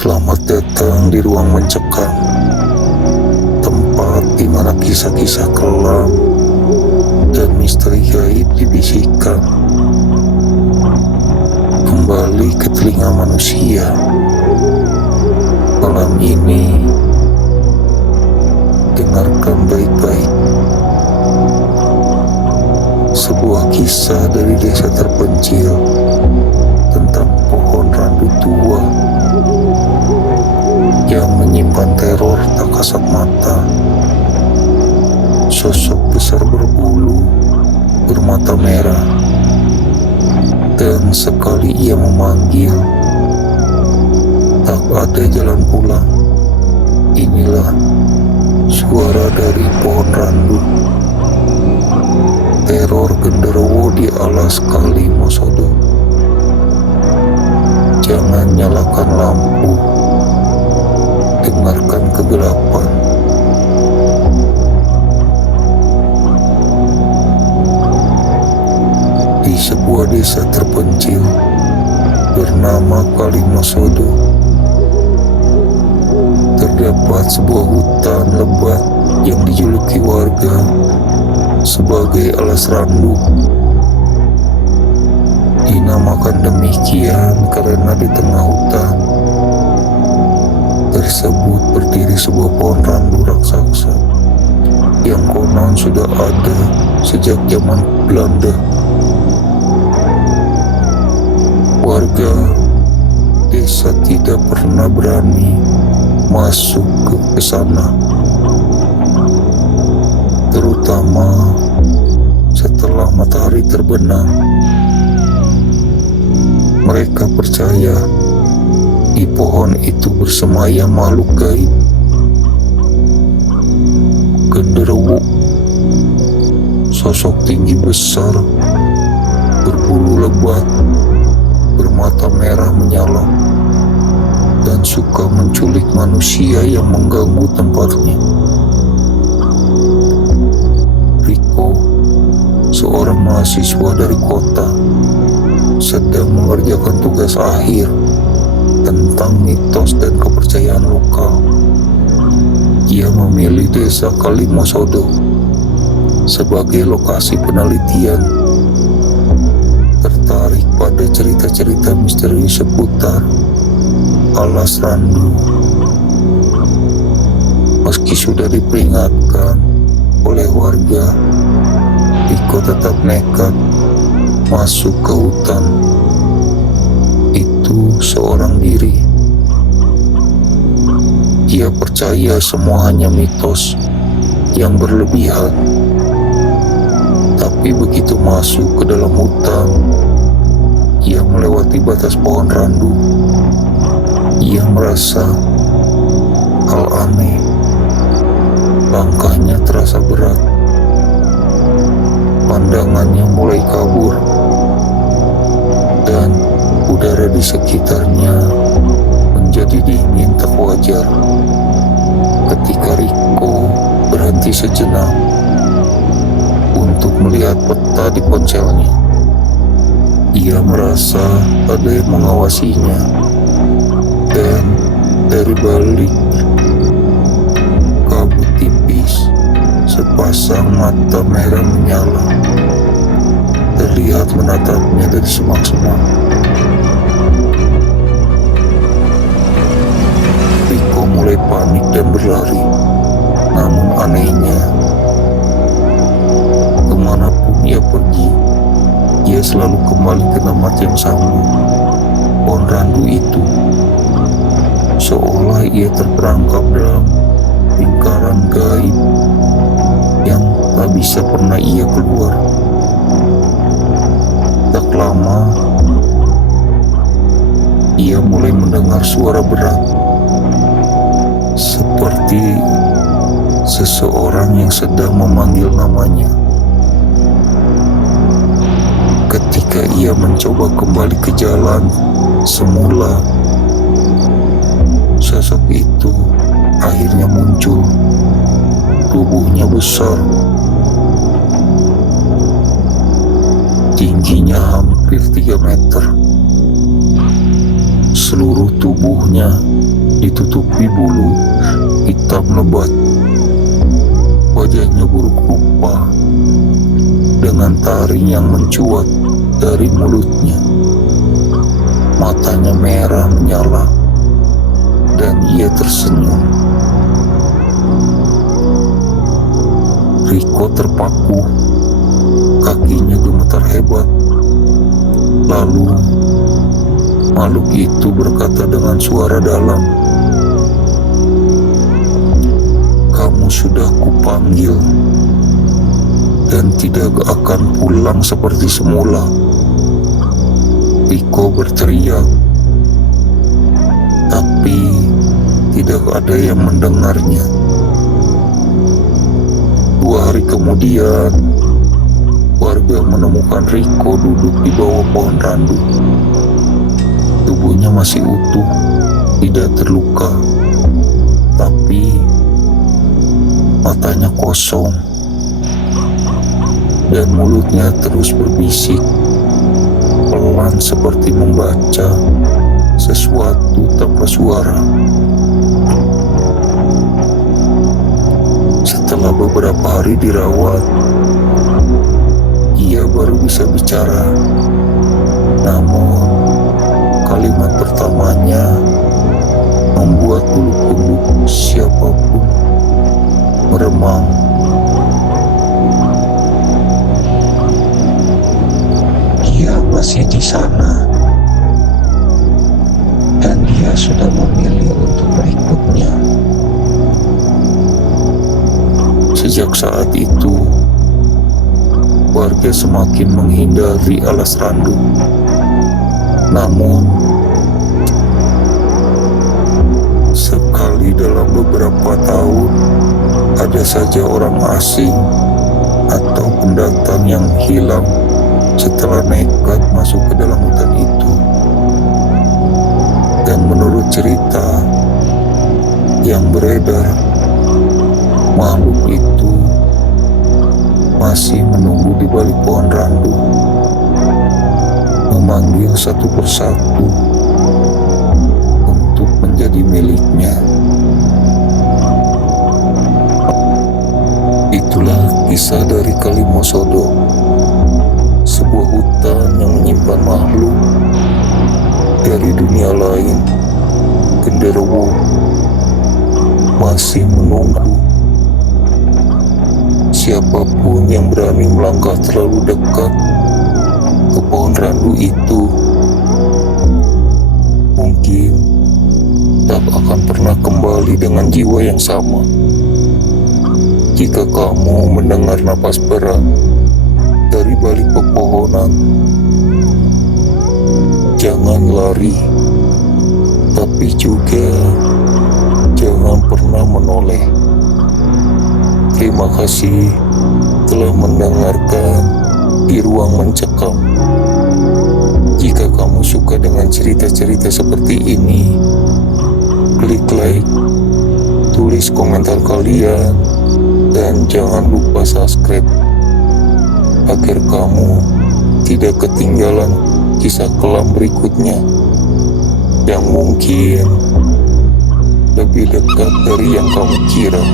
Selamat datang di ruang mencekam, tempat di mana kisah-kisah kelam dan misteri gaib dibisikkan kembali ke telinga manusia. Malam ini, dengarkan baik-baik sebuah kisah dari desa terpencil tentang pohon randu tua yang menyimpan teror tak kasat mata. Sosok besar berbulu, bermata merah, dan sekali ia memanggil, tak ada jalan pulang. Inilah suara dari pohon randu. Teror genderuwo di alas Kali Mosodo. Jangan nyalakan lampu, dengarkan kegelapan. Di sebuah desa terpencil bernama Kali Mosodo, terdapat sebuah hutan lebat yang dijuluki warga sebagai alas randu. Dinamakan demikian karena di tengah hutan tersebut berdiri sebuah pohon randu raksasa yang konon sudah ada sejak zaman Belanda. Warga desa tidak pernah berani masuk ke sana, terutama setelah matahari terbenam. Mereka percaya di pohon itu bersemayam makhluk gaib. Genderuwo, sosok tinggi besar, berbulu lebat, bermata merah menyala, dan suka menculik manusia yang mengganggu tempatnya. Riko, seorang mahasiswa dari kota, sedang mengerjakan tugas akhir tentang mitos dan kepercayaan lokal. Ia memilih desa Kali Mosodo sebagai lokasi penelitian, tertarik pada cerita-cerita misteri seputar alas randu. Meski sudah diperingatkan oleh warga, Riko tetap nekat masuk ke hutan itu seorang diri. Ia percaya semua hanya mitos yang berlebihan. Tapi begitu masuk ke dalam hutan, ia melewati batas pohon randu. Ia merasa hal aneh. Langkahnya terasa berat. Pandangannya mulai kabur, dan udara di sekitarnya menjadi dingin tak wajar. Ketika Riko berhenti sejenak untuk melihat peta di ponselnya, ia merasa ada yang mengawasinya, dan dari balik kabut tipis sepasang mata merah menyala terlihat menatapnya dari semak-semak. Riko mulai panik dan berlari. Namun anehnya, kemanapun ia pergi, ia selalu kembali ke tempat yang sama, pohon randu itu. Seolah ia terperangkap dalam lingkaran gaib yang tak bisa pernah ia keluar. Tak lama, ia mulai mendengar suara berat, seperti seseorang yang sedang memanggil namanya. Ketika ia mencoba kembali ke jalan semula, sosok itu akhirnya muncul. Tubuhnya besar, tingginya hampir 3 meter. Seluruh tubuhnya ditutupi bulu hitam lebat. Wajahnya buruk rupa dengan taring yang mencuat dari mulutnya. Matanya merah menyala dan ia tersenyum. Riko terpaku, kakinya gemetar hebat. Lalu makhluk itu berkata dengan suara dalam, "Kamu sudah kupanggil dan tidak akan pulang seperti semula." Riko berteriak, tapi tidak ada yang mendengarnya. 2 hari kemudian, warga menemukan Riko duduk di bawah pohon randu. Tubuhnya masih utuh, tidak terluka, tapi matanya kosong dan mulutnya terus berbisik, pelan seperti membaca sesuatu tanpa suara. Setelah beberapa hari dirawat, ia baru bisa bicara. Namun, kalimat pertamanya membuat bulu kuduk siapapun meremang. Dia masih di sana, dan dia sudah memilih untuk berikutnya. Sejak saat itu, warga semakin menghindari alas randu. Namun, sekali dalam beberapa tahun, ada saja orang asing atau pendatang yang hilang setelah nekat masuk ke dalam hutan itu. Dan menurut cerita yang beredar, makhluk itu masih menunggu di balik pohon randu, memanggil satu persatu untuk menjadi miliknya. Itulah kisah dari Kalimosodo, sebuah hutan yang menyimpan makhluk dari dunia lain. Genderuwo masih menunggu siapapun yang berani melangkah terlalu dekat ke pohon randu itu. Mungkin tak akan pernah kembali dengan jiwa yang sama. Jika kamu mendengar napas berat dari balik pepohonan, jangan lari, tapi juga jangan pernah menoleh. Terima kasih telah mendengarkan di Ruang Mencekam. Jika kamu suka dengan cerita-cerita seperti ini, klik like, tulis komentar kalian, dan jangan lupa subscribe agar kamu tidak ketinggalan kisah kelam berikutnya yang mungkin lebih dekat dari yang kamu kira.